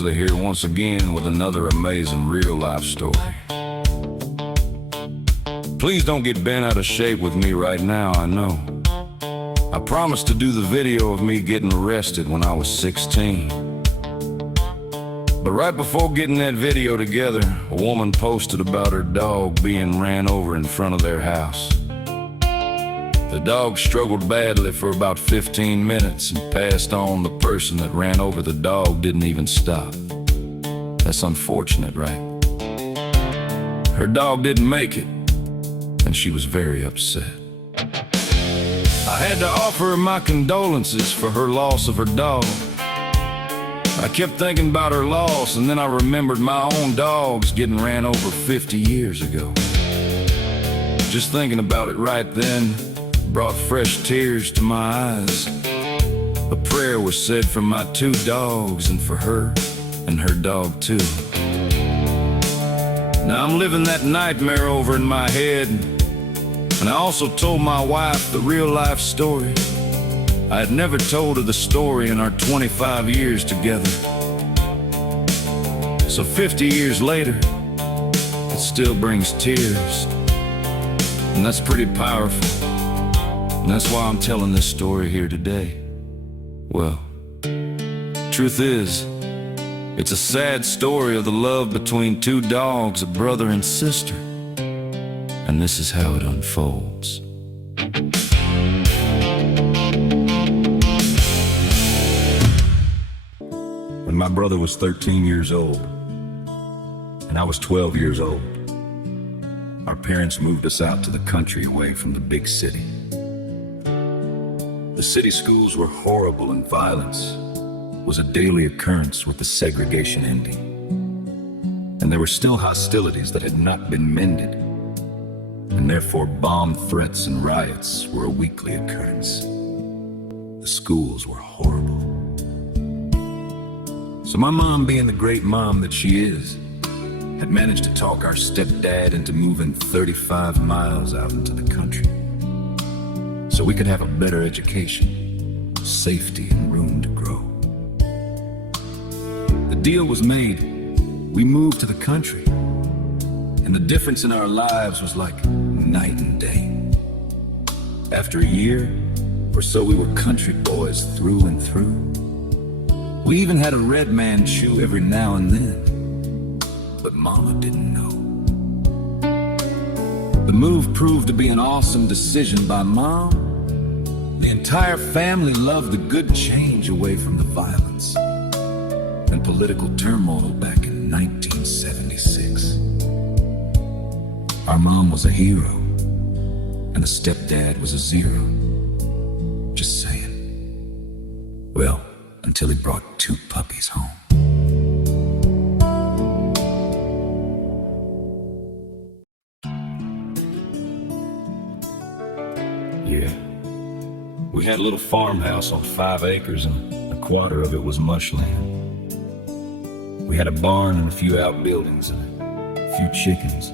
Here once again with another amazing real-life story. Please don't get bent out of shape with me right now, I know. I promised to do the video of me getting arrested when I was 16. But right before getting that video together, a woman posted about her dog being ran over in front of their house. The dog struggled badly for about 15 minutes and passed on. The person that ran over the dog didn't even stop. That's unfortunate, right? Her dog didn't make it, and she was very upset. I had to offer her my condolences for her loss of her dog. I kept thinking about her loss, and then I remembered my own dogs getting ran over 50 years ago. Just thinking about it right then brought fresh tears to my eyes. A prayer was said for my two dogs and for her and her dog too. Now I'm living that nightmare over in my head, and I also told my wife the real life story. I had never told her the story in our 25 years together. So 50 years later, it still brings tears, and that's pretty powerful. And that's why I'm telling this story here today. Well, truth is, it's a sad story of the love between two dogs, a brother and sister. And this is how it unfolds. When my brother was 13 years old, and I was 12 years old, our parents moved us out to the country away from the big city. The city schools were horrible, and violence was a daily occurrence with the segregation ending. And there were still hostilities that had not been mended, and therefore bomb threats and riots were a weekly occurrence. The schools were horrible. So my mom, being the great mom that she is, had managed to talk our stepdad into moving 35 miles out into the country, so we could have a better education, safety, and room to grow. The deal was made. We moved to the country, and the difference in our lives was like night and day. After a year or so, we were country boys through and through. We even had a red man chew every now and then, but Mama didn't know. The move proved to be an awesome decision by Mom. The entire family loved the good change away from the violence and political turmoil back in 1976. Our mom was a hero, and the stepdad was a zero. Just saying. Well, until he brought two puppies home. Yeah. We had a little farmhouse on 5 acres, and a quarter of it was mushland. We had a barn and a few outbuildings and a few chickens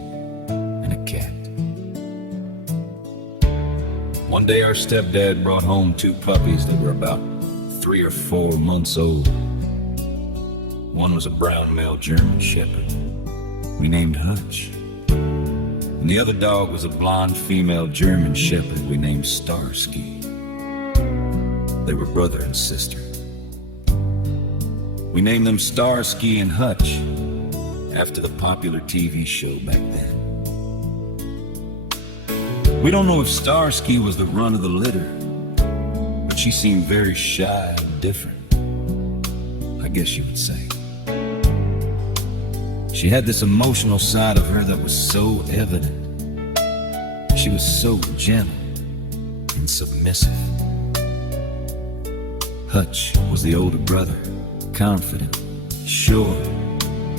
and a cat. One day our stepdad brought home two puppies that were about 3 or 4 months old. One was a brown male German shepherd we named Hutch, and the other dog was a blonde female German shepherd we named Starsky. They were brother and sister. We named them Starsky and Hutch after the popular TV show back then. We don't know if Starsky was the run of the litter, but she seemed very shy and different, I guess you would say. She had this emotional side of her that was so evident. She was so gentle and submissive. Hutch was the older brother, confident, sure,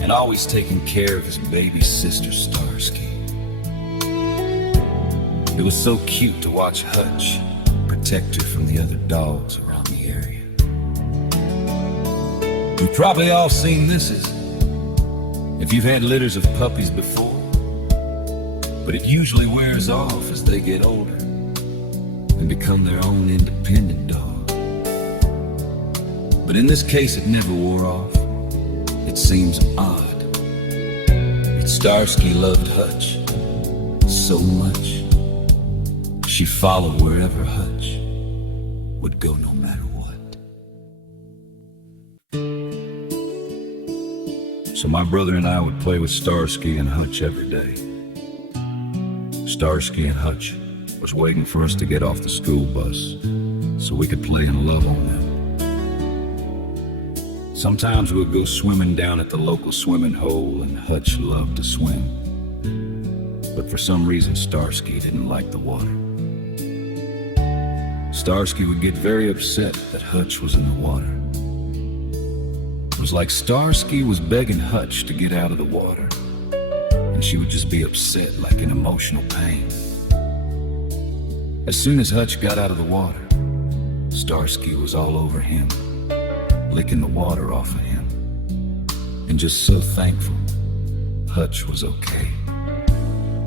and always taking care of his baby sister Starsky. It was so cute to watch Hutch protect her from the other dogs around the area. You've probably all seen this if you've had litters of puppies before, but it usually wears off as they get older and become their own independent dog. But in this case, it never wore off. It seems odd that Starsky loved Hutch so much, she followed wherever Hutch would go, no matter what. So my brother and I would play with Starsky and Hutch every day. Starsky and Hutch was waiting for us to get off the school bus so we could play and love on them. Sometimes we would go swimming down at the local swimming hole, and Hutch loved to swim. But for some reason, Starsky didn't like the water. Starsky would get very upset that Hutch was in the water. It was like Starsky was begging Hutch to get out of the water, and she would just be upset like in emotional pain. As soon as Hutch got out of the water, Starsky was all over him, licking the water off of him, and just so thankful Hutch was okay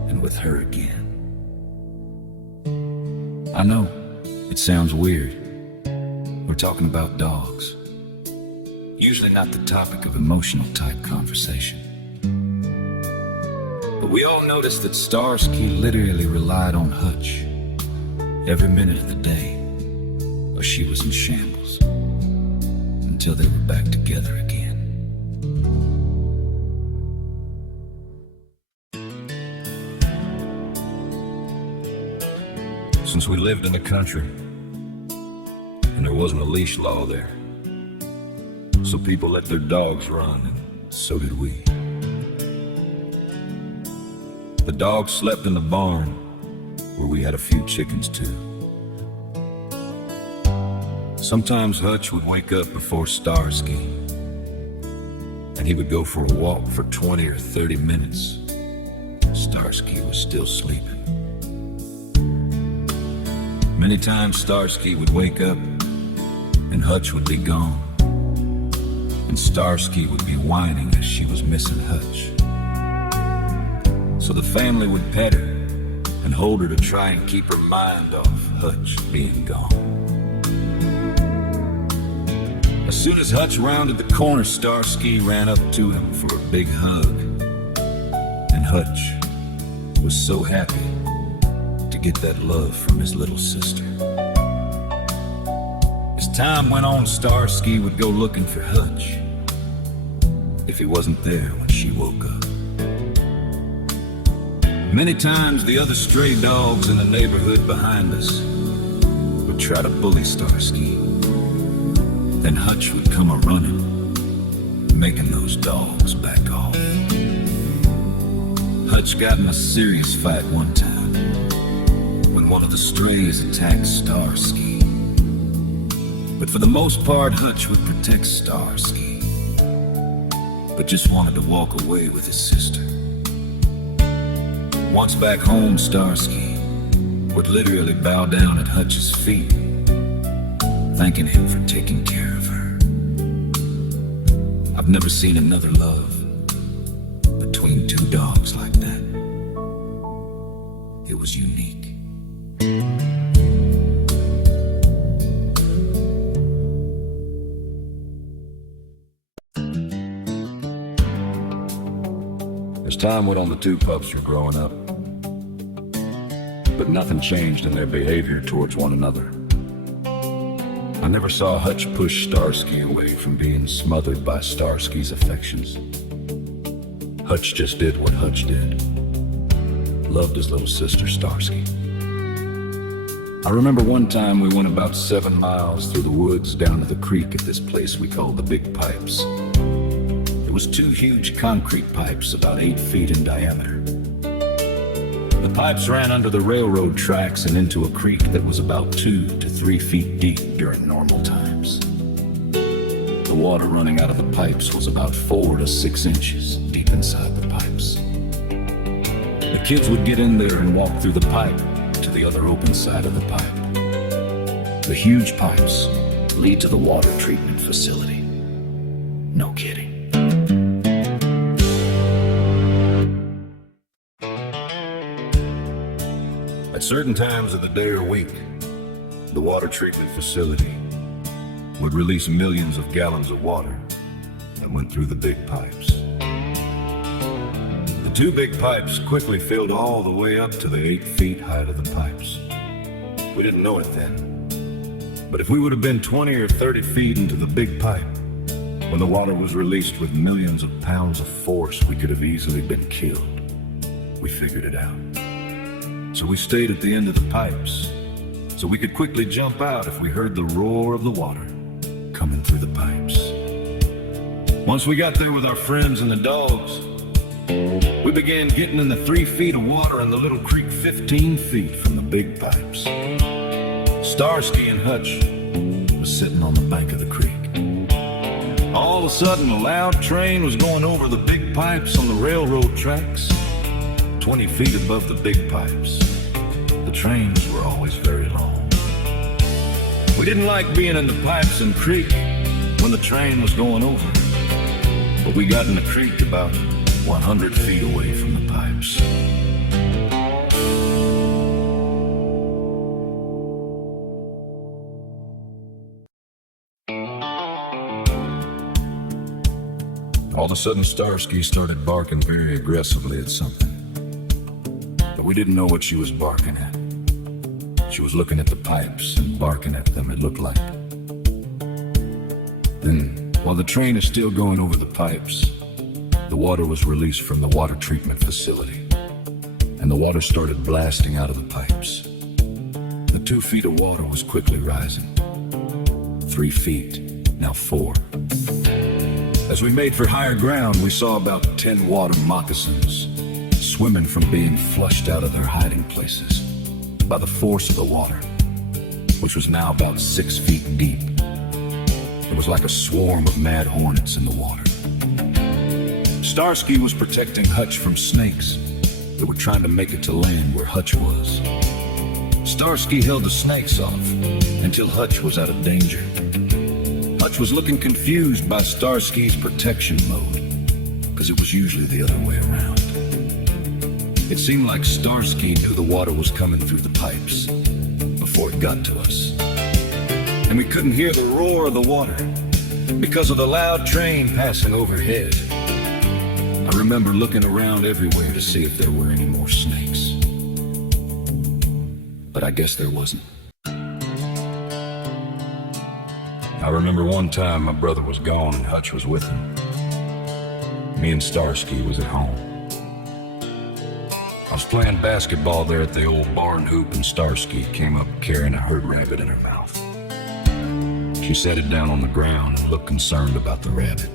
and with her again. I know, it sounds weird. We're talking about dogs. Usually not the topic of emotional type conversation. But we all noticed that Starsky literally relied on Hutch every minute of the day, or she was in shambles until they were back together again. Since we lived in the country, and there wasn't a leash law there, so people let their dogs run, and so did we. The dogs slept in the barn, where we had a few chickens too. Sometimes Hutch would wake up before Starsky, and he would go for a walk for 20 or 30 minutes. Starsky was still sleeping. Many times Starsky would wake up, and Hutch would be gone, and Starsky would be whining as she was missing Hutch. So the family would pet her and hold her to try and keep her mind off Hutch being gone. As soon as Hutch rounded the corner, Starsky ran up to him for a big hug, and Hutch was so happy to get that love from his little sister. As time went on, Starsky would go looking for Hutch if he wasn't there when she woke up. Many times the other stray dogs in the neighborhood behind us would try to bully Starsky. Then Hutch would come a-running, making those dogs back off. Hutch got in a serious fight one time when one of the strays attacked Starsky. But for the most part, Hutch would protect Starsky, but just wanted to walk away with his sister. Once back home, Starsky would literally bow down at Hutch's feet, thanking him for taking care of her. I've never seen another love between two dogs like that. It was unique. As time went on, the two pups were growing up, but nothing changed in their behavior towards one another. I never saw Hutch push Starsky away from being smothered by Starsky's affections. Hutch just did what Hutch did. Loved his little sister, Starsky. I remember one time we went about 7 miles through the woods down to the creek at this place we called the Big Pipes. It was 2 huge concrete pipes about 8 feet in diameter. The pipes ran under the railroad tracks and into a creek that was about 2 to 3 feet deep during normal times. The water running out of the pipes was about 4 to 6 inches deep inside the pipes. The kids would get in there and walk through the pipe to the other open side of the pipe. The huge pipes lead to the water treatment facility. No kidding. At certain times of the day or week, the water treatment facility would release millions of gallons of water that went through the big pipes. The two big pipes quickly filled all the way up to the 8 feet height of the pipes. We didn't know it then, but if we would have been 20 or 30 feet into the big pipe, when the water was released with millions of pounds of force, we could have easily been killed. We figured it out. So we stayed at the end of the pipes, so we could quickly jump out if we heard the roar of the water coming through the pipes. Once we got there with our friends and the dogs, we began getting in the 3 feet of water in the little creek 15 feet from the big pipes. Starsky and Hutch was sitting on the bank of the creek. All of a sudden, a loud train was going over the big pipes on the railroad tracks, 20 feet above the big pipes. The trains were always very long. We didn't like being in the pipes and creek when the train was going over, but we got in the creek about 100 feet away from the pipes. All of a sudden, Starsky started barking very aggressively at something, but we didn't know what she was barking at. She was looking at the pipes and barking at them, it looked like. Then, while the train is still going over the pipes, the water was released from the water treatment facility, and the water started blasting out of the pipes. The 2 feet of water was quickly rising. 3 feet, now 4. As we made for higher ground, we saw about 10 water moccasins swimming from being flushed out of their hiding places by the force of the water, which was now about 6 feet deep. It was like a swarm of mad hornets in the water. Starsky was protecting Hutch from snakes that were trying to make it to land where Hutch was. Starsky held the snakes off until Hutch was out of danger. Hutch was looking confused by Starsky's protection mode, because it was usually the other way around. It seemed like Starsky knew the water was coming through the pipes before it got to us. And we couldn't hear the roar of the water because of the loud train passing overhead. I remember looking around everywhere to see if there were any more snakes, but I guess there wasn't. I remember one time my brother was gone and Hutch was with him. Me and Starsky was at home. I was playing basketball there at the old barn hoop, and Starsky came up carrying a herd rabbit in her mouth. She set it down on the ground and looked concerned about the rabbit.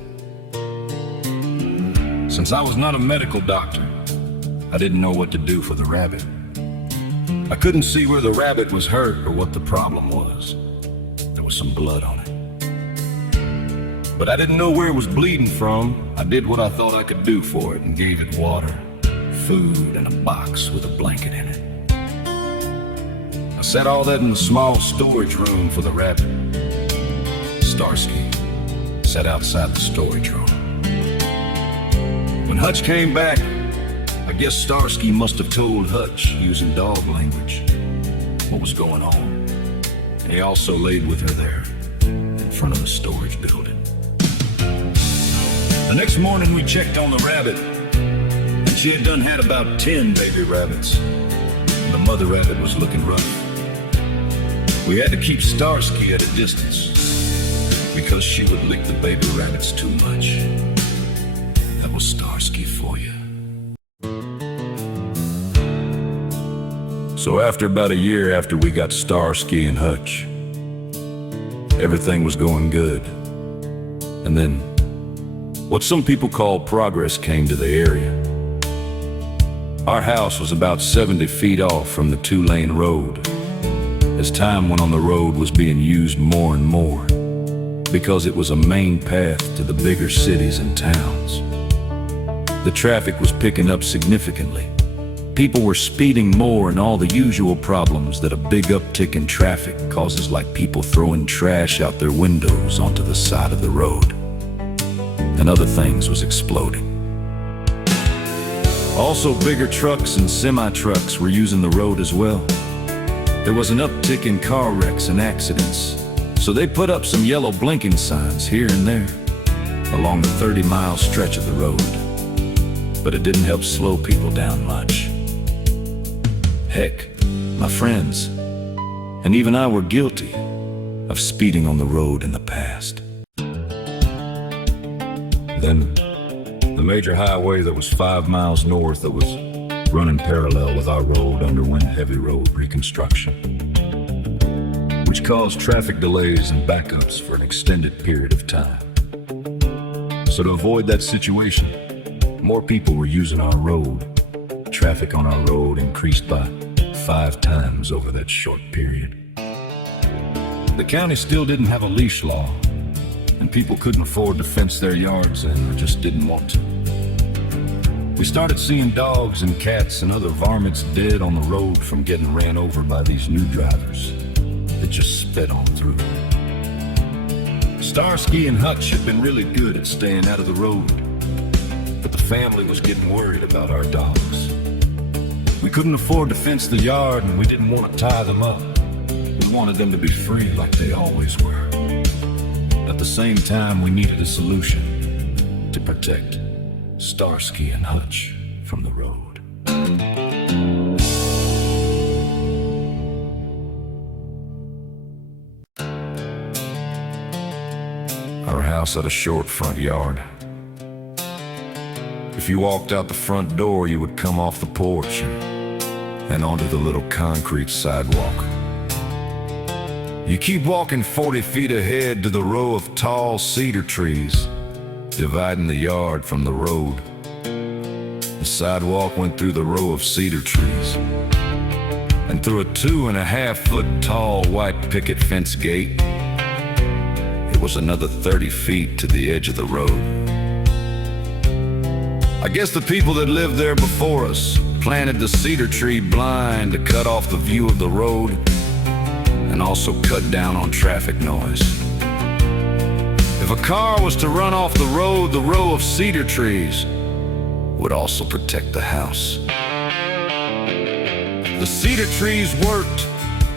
Since I was not a medical doctor, I didn't know what to do for the rabbit. I couldn't see where the rabbit was hurt or what the problem was. There was some blood on it, but I didn't know where it was bleeding from. I did what I thought I could do for it and gave it water, food, and a box with a blanket in it. I set all that in the small storage room for the rabbit. Starsky sat outside the storage room. When Hutch came back, I guess Starsky must have told Hutch, using dog language, what was going on. And he also laid with her there, in front of the storage building. The next morning we checked on the rabbit, and she had had about 10 baby rabbits. And the mother rabbit was looking rough. We had to keep Starsky at a distance, because she would lick the baby rabbits too much. That was Starsky for you. So after about a year after we got Starsky and Hutch, everything was going good. And then, what some people call progress came to the area. Our house was about 70 feet off from the 2-lane road. As time went on, the road was being used more and more, because it was a main path to the bigger cities and towns. The traffic was picking up significantly. People were speeding more and all the usual problems that a big uptick in traffic causes, like people throwing trash out their windows onto the side of the road. And other things was exploding. Also, bigger trucks and semi-trucks were using the road as well. There was an uptick in car wrecks and accidents, so they put up some yellow blinking signs here and there. along the 30-mile stretch of the road, but it didn't help slow people down much. Heck, my friends, and even I were guilty of speeding on the road in the past. Then, the major highway that was 5 miles north that was running parallel with our road underwent heavy road reconstruction, which caused traffic delays and backups for an extended period of time. So to avoid that situation, more people were using our road. Traffic on our road increased by 5 times over that short period. The county still didn't have a leash law, and people couldn't afford to fence their yards in or just didn't want to. We started seeing dogs and cats and other varmints dead on the road from getting ran over by these new drivers that just sped on through. Starsky and Hutch had been really good at staying out of the road, but the family was getting worried about our dogs. We couldn't afford to fence the yard, and we didn't want to tie them up. We wanted them to be free like they always were. At the same time, we needed a solution to protect Starsky and Hutch from the road. Our house had a short front yard. If you walked out the front door, you would come off the porch and onto the little concrete sidewalk. You keep walking 40 feet ahead to the row of tall cedar trees dividing the yard from the road. The sidewalk went through the row of cedar trees and through a 2.5-foot tall white picket fence gate. It was another 30 feet to the edge of the road. I guess the people that lived there before us planted the cedar tree blind to cut off the view of the road and also cut down on traffic noise. If a car was to run off the row of cedar trees would also protect the house. The cedar trees worked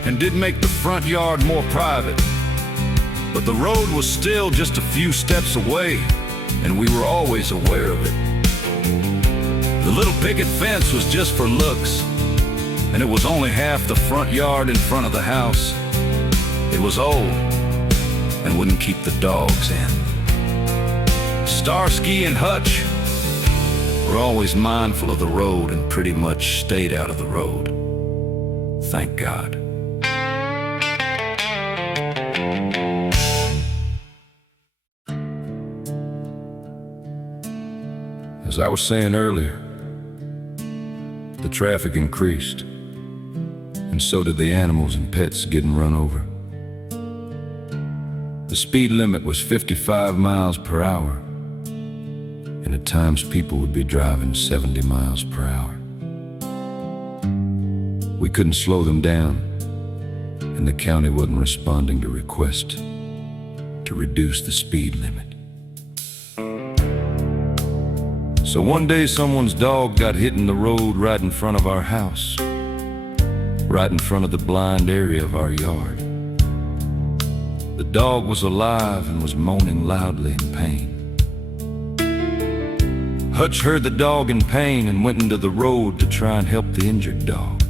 and did make the front yard more private, but the road was still just a few steps away, and we were always aware of it. The little picket fence was just for looks, and it was only half the front yard in front of the house. It was old and wouldn't keep the dogs in. Starsky and Hutch were always mindful of the road and pretty much stayed out of the road. Thank God. As I was saying earlier, the traffic increased, and so did the animals and pets getting run over. The speed limit was 55 miles per hour, and at times people would be driving 70 miles per hour. We couldn't slow them down, and the county wasn't responding to requests to reduce the speed limit. So one day someone's dog got hit in the road right in front of our house, right in front of the blind area of our yard. The dog was alive and was moaning loudly in pain. Hutch heard the dog in pain and went into the road to try and help the injured dog.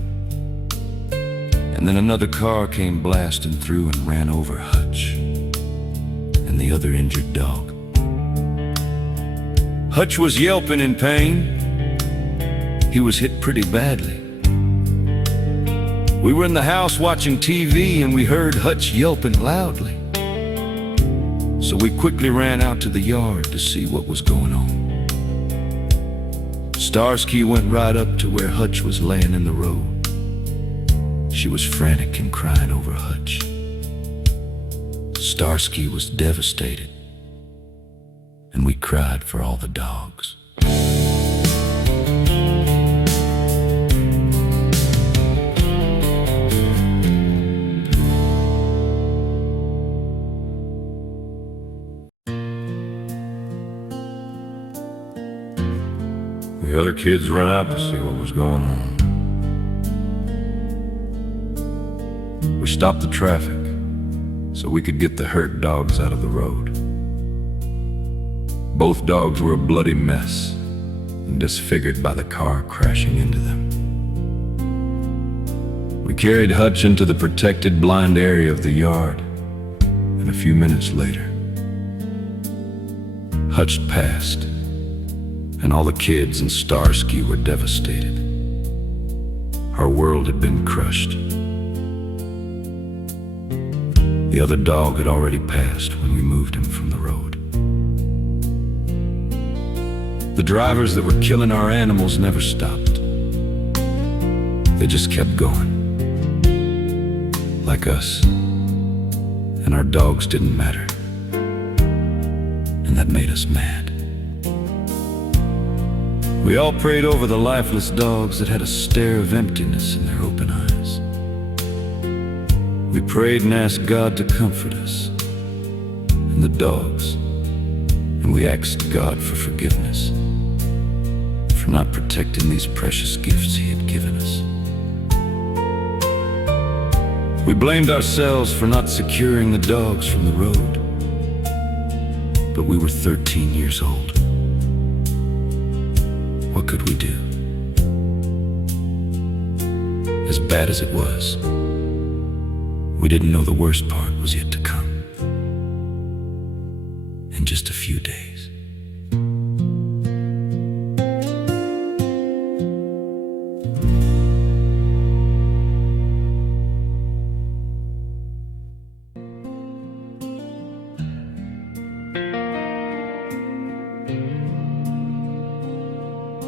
And then another car came blasting through and ran over Hutch and the other injured dog. Hutch was yelping in pain. He was hit pretty badly. We were in the house watching TV and we heard Hutch yelping loudly. So we quickly ran out to the yard to see what was going on. Starsky went right up to where Hutch was laying in the road. She was frantic and crying over Hutch. Starsky was devastated, and we cried for all the dogs. The other kids ran out to see what was going on. We stopped the traffic so we could get the hurt dogs out of the road. Both dogs were a bloody mess and disfigured by the car crashing into them. We carried Hutch into the protected blind area of the yard, and a few minutes later, Hutch passed, and all the kids in Starsky were devastated. Our world had been crushed. The other dog had already passed when we moved him from the road. The drivers that were killing our animals never stopped. They just kept going. Like us. And our dogs didn't matter. And that made us mad. We all prayed over the lifeless dogs that had a stare of emptiness in their open eyes. We prayed and asked God to comfort us and the dogs, and we asked God for forgiveness for not protecting these precious gifts He had given us. We blamed ourselves for not securing the dogs from the road, but we were 13 years old. What could we do? As bad as it was, we didn't know the worst part was yet to come. In just a few days.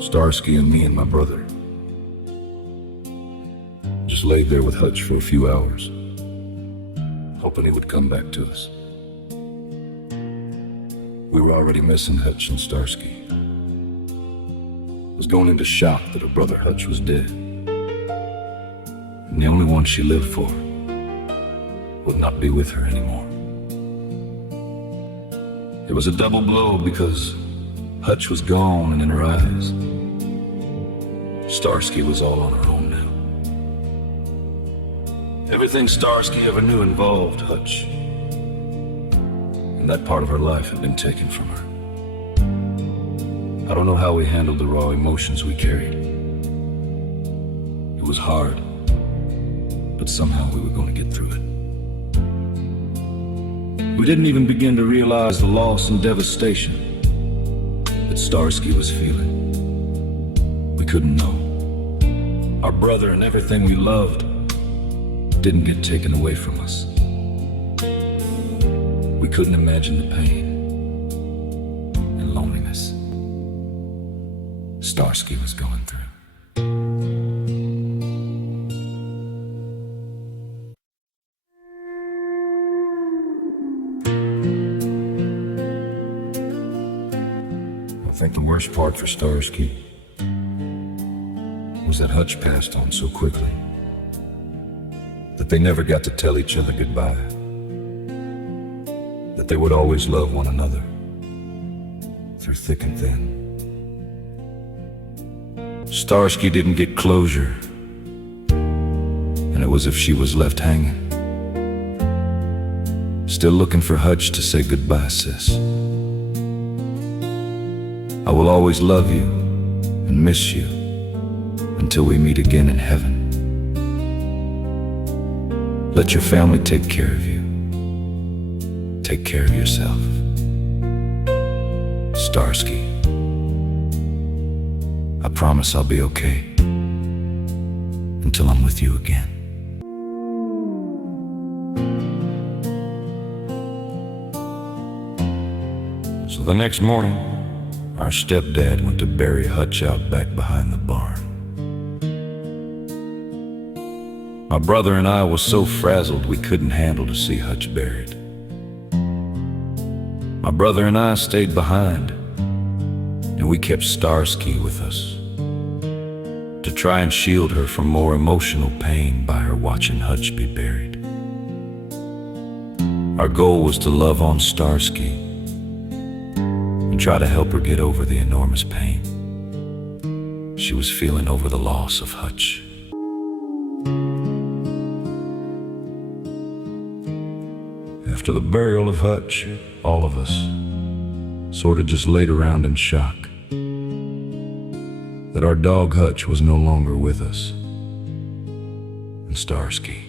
Starsky and me and my brother just laid there with Hutch for a few hours, hoping he would come back to us. We were already missing Hutch and Starsky. I was going into shock that her brother Hutch was dead, and the only one she lived for would not be with her anymore. It was a double blow because Hutch was gone, and in her eyes, Starsky was all on her own now. Everything Starsky ever knew involved Hutch, and that part of her life had been taken from her. I don't know how we handled the raw emotions we carried. It was hard, but somehow we were going to get through it. We didn't even begin to realize the loss and devastation that Starsky was feeling. We couldn't know. Our brother and everything we loved didn't get taken away from us. We couldn't imagine the pain and loneliness Starsky was going through. I think the worst part for Starsky was that Hutch passed on so quickly that they never got to tell each other goodbye, that they would always love one another through thick and thin. Starsky didn't get closure, and it was as if she was left hanging, still looking for Hutch to say goodbye, sis. I will always love you and miss you until we meet again in heaven. Let your family take care of you. Take care of yourself. Starsky. I promise I'll be okay until I'm with you again. So the next morning, our stepdad went to bury Hutch out back behind the barn. My brother and I was so frazzled we couldn't handle to see Hutch buried. My brother and I stayed behind, and we kept Starsky with us to try and shield her from more emotional pain by her watching Hutch be buried. Our goal was to love on Starsky and try to help her get over the enormous pain she was feeling over the loss of Hutch. After the burial of Hutch, all of us sort of just laid around in shock that our dog Hutch was no longer with us. And Starsky.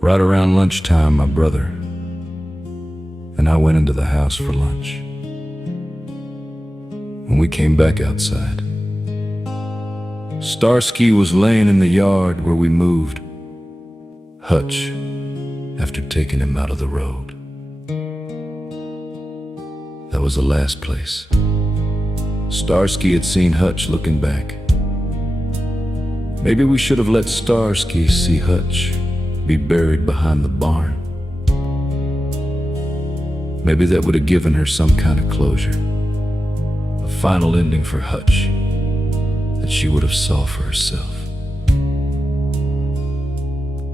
Right around lunchtime, my brother and I went into the house for lunch. When we came back outside, Starsky was laying in the yard where we moved Hutch after taking him out of the road. That was the last place Starsky had seen Hutch looking back. Maybe we should have let Starsky see Hutch be buried behind the barn. Maybe that would have given her some kind of closure, a final ending for Hutch that she would have saw for herself.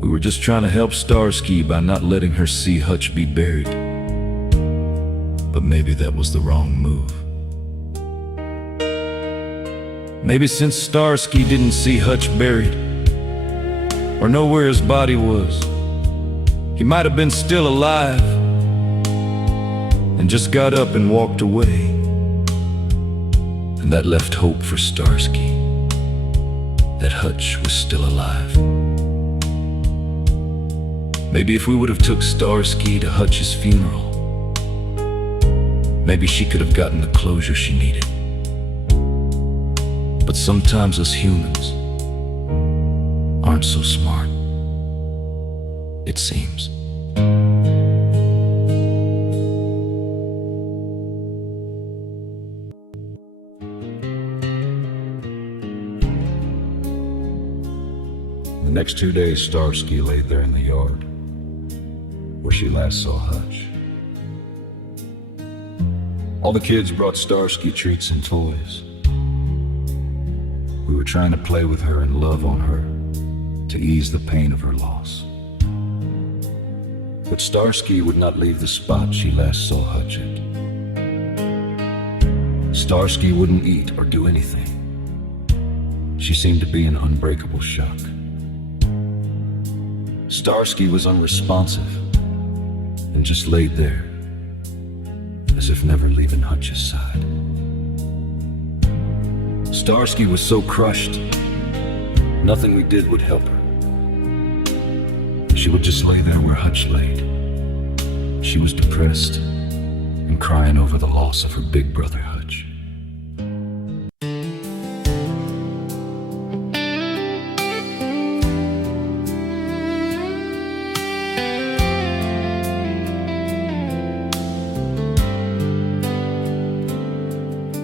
We were just trying to help Starsky by not letting her see Hutch be buried. But maybe that was the wrong move. Maybe since Starsky didn't see Hutch buried, or know where his body was, he might have been still alive and just got up and walked away. And that left hope for Starsky that Hutch was still alive. Maybe if we would have took Starsky to Hutch's funeral, maybe she could have gotten the closure she needed. But sometimes us humans aren't so smart, it seems. The next 2 days, Starsky laid there in the yard where she last saw Hutch. All the kids brought Starsky treats and toys. We were trying to play with her and love on her to ease the pain of her loss. But Starsky would not leave the spot she last saw Hutch at. Starsky wouldn't eat or do anything. She seemed to be in unbreakable shock. Starsky was unresponsive and just laid there, as if never leaving Hutch's side. Starsky was so crushed, nothing we did would help her. She would just lay there where Hutch laid. She was depressed and crying over the loss of her big brother Hutch.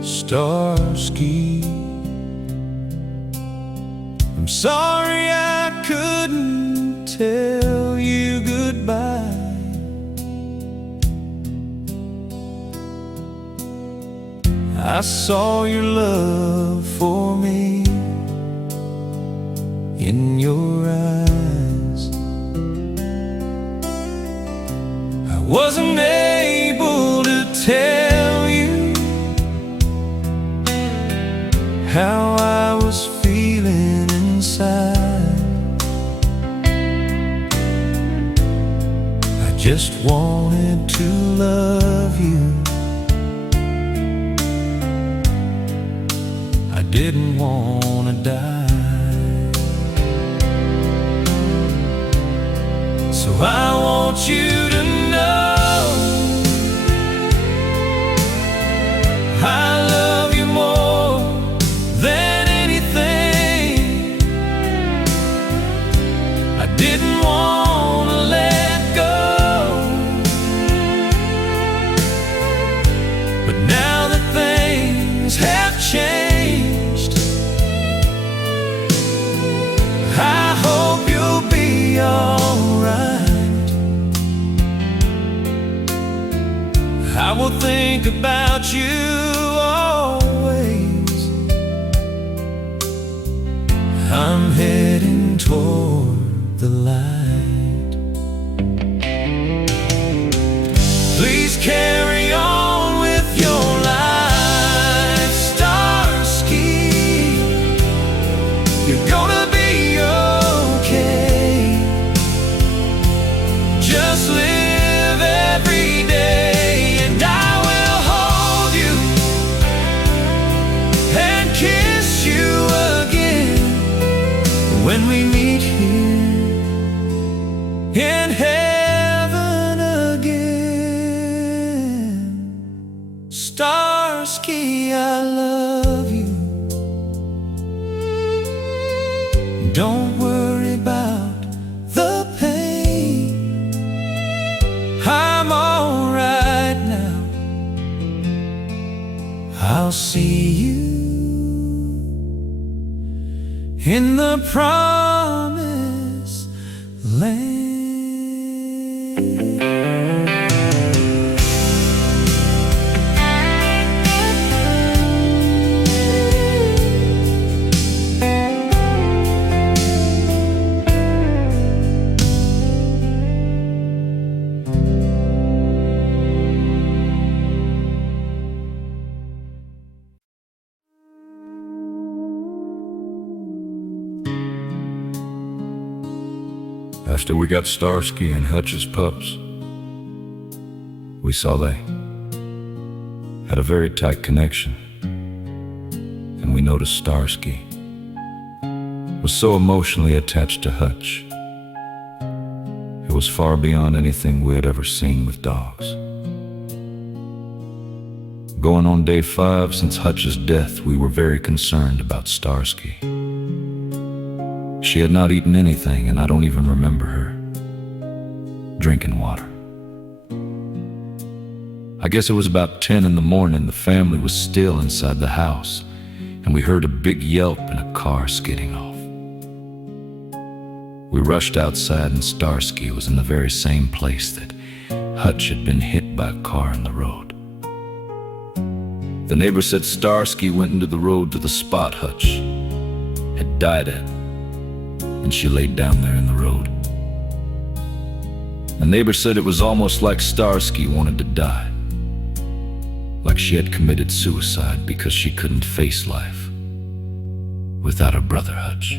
Starsky, I'm sorry I couldn't tell you goodbye. I saw your love for me in your eyes. I wasn't able to tell you how I was feeling inside. I just wanted to love you. I didn't want to die. So I want you to know I love you more than anything. I didn't want to let go, but now that things have changed, I hope you'll be alright. I will think about you always. I'm heading toward the light. Please carry on with your life, Starsky. You're gonna be okay. Just live every day when we meet here in heaven again. Starsky, I love you. Don't worry about the pain. I'm all right now. I'll see you in the promised land. After we got Starsky and Hutch's pups, we saw they had a very tight connection, and we noticed Starsky was so emotionally attached to Hutch. It was far beyond anything we had ever seen with dogs. Going on day 5 since Hutch's death, we were very concerned about Starsky. She had not eaten anything, and I don't even remember her drinking water. I guess it was about 10 in the morning. The family was still inside the house, and we heard a big yelp and a car skidding off. We rushed outside, and Starsky was in the very same place that Hutch had been hit by a car in the road. The neighbor said Starsky went into the road to the spot Hutch had died at, and she laid down there in the road. The neighbor said it was almost like Starsky wanted to die, like she had committed suicide because she couldn't face life without her brother Hutch.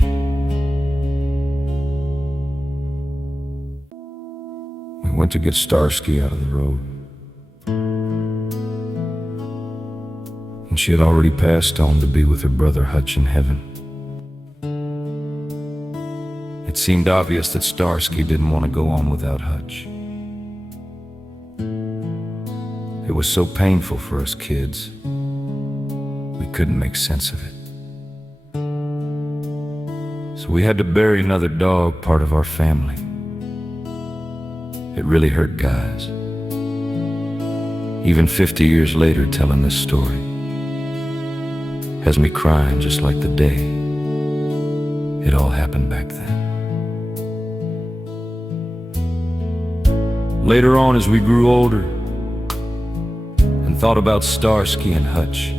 We went to get Starsky out of the road, and she had already passed on to be with her brother Hutch in heaven. It seemed obvious that Starsky didn't want to go on without Hutch. It was so painful for us kids. We couldn't make sense of it. So we had to bury another dog, part of our family. It really hurt, guys. Even 50 years later, telling this story has me crying just like the day it all happened back then. Later on, as we grew older and thought about Starsky and Hutch,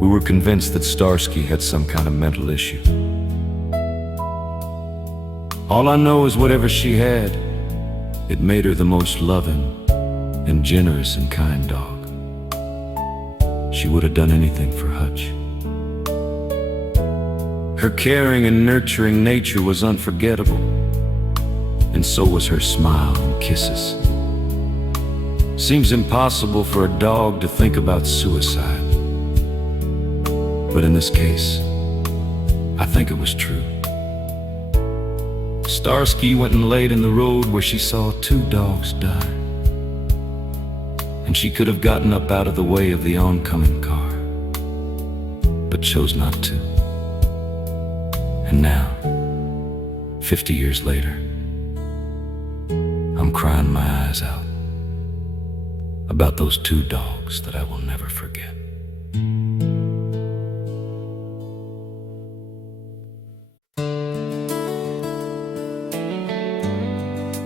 we were convinced that Starsky had some kind of mental issue. All I know is whatever she had, it made her the most loving and generous and kind dog. She would have done anything for Hutch. Her caring and nurturing nature was unforgettable, and so was her smile and kisses. Seems impossible for a dog to think about suicide, but in this case, I think it was true. Starsky went and laid in the road where she saw 2 dogs die, and she could have gotten up out of the way of the oncoming car, but chose not to. And now, 50 years later, I'm crying my eyes out about those 2 dogs that I will never forget.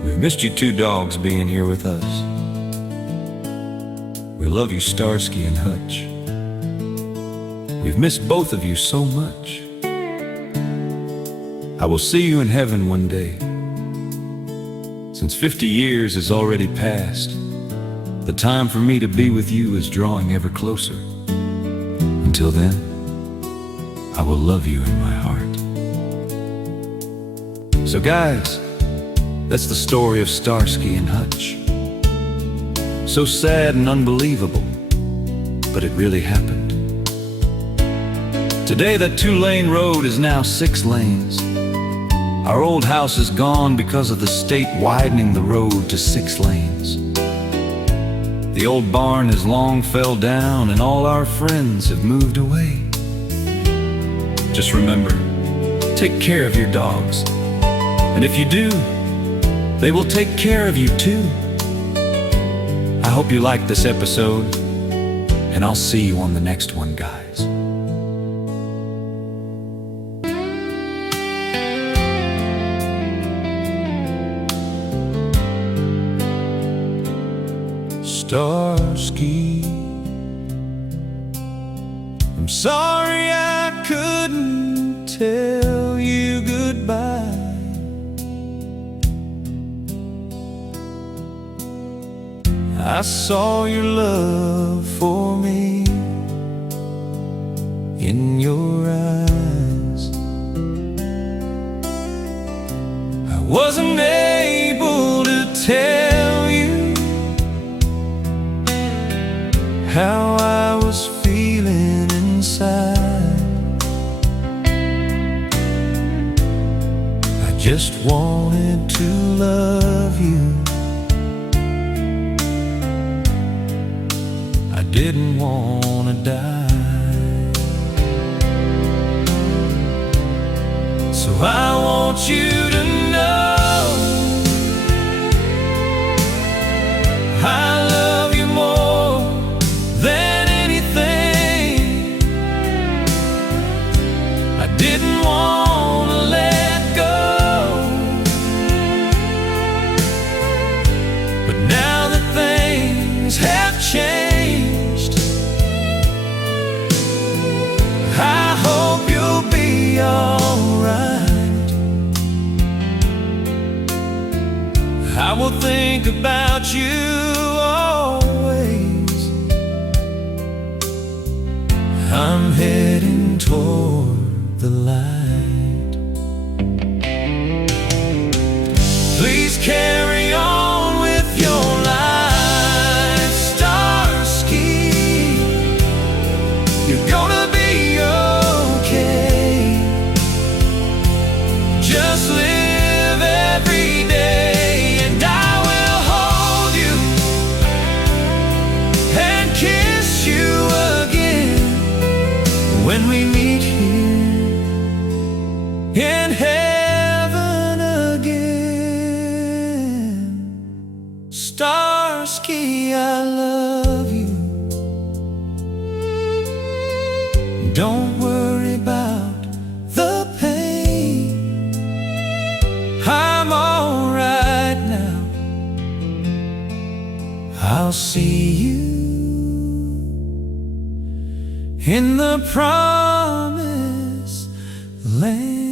We've missed you 2 dogs being here with us. We love you, Starsky and Hutch. We've missed both of you so much. I will see you in heaven one day. Since 50 years has already passed, the time for me to be with you is drawing ever closer. Until then, I will love you in my heart. So guys, that's the story of Starsky and Hutch. So sad and unbelievable, but it really happened. Today that 2-lane road is now 6 lanes. Our old house is gone because of the state widening the road to 6 lanes. The old barn has long fell down and all our friends have moved away. Just remember, take care of your dogs. And if you do, they will take care of you too. I hope you liked this episode, and I'll see you on the next one, guys. Starsky, I'm sorry I couldn't tell you goodbye. I saw your love for me in your eyes. I wasn't able to tell you how I was feeling inside. I just wanted to love you. I didn't want to die. So I want you to know I love you more than anything. I didn't want to let go, but now that things have changed, I hope you'll be alright. I will think about you always. I'm heading toward the light. Please carry on with your life, Starsky. You're gonna be okay. Just live every day, and I will hold you and kiss you again when we meet here in heaven again. Starsky, I love you. Don't worry about the pain. I'm alright now. I'll see you in the promised land.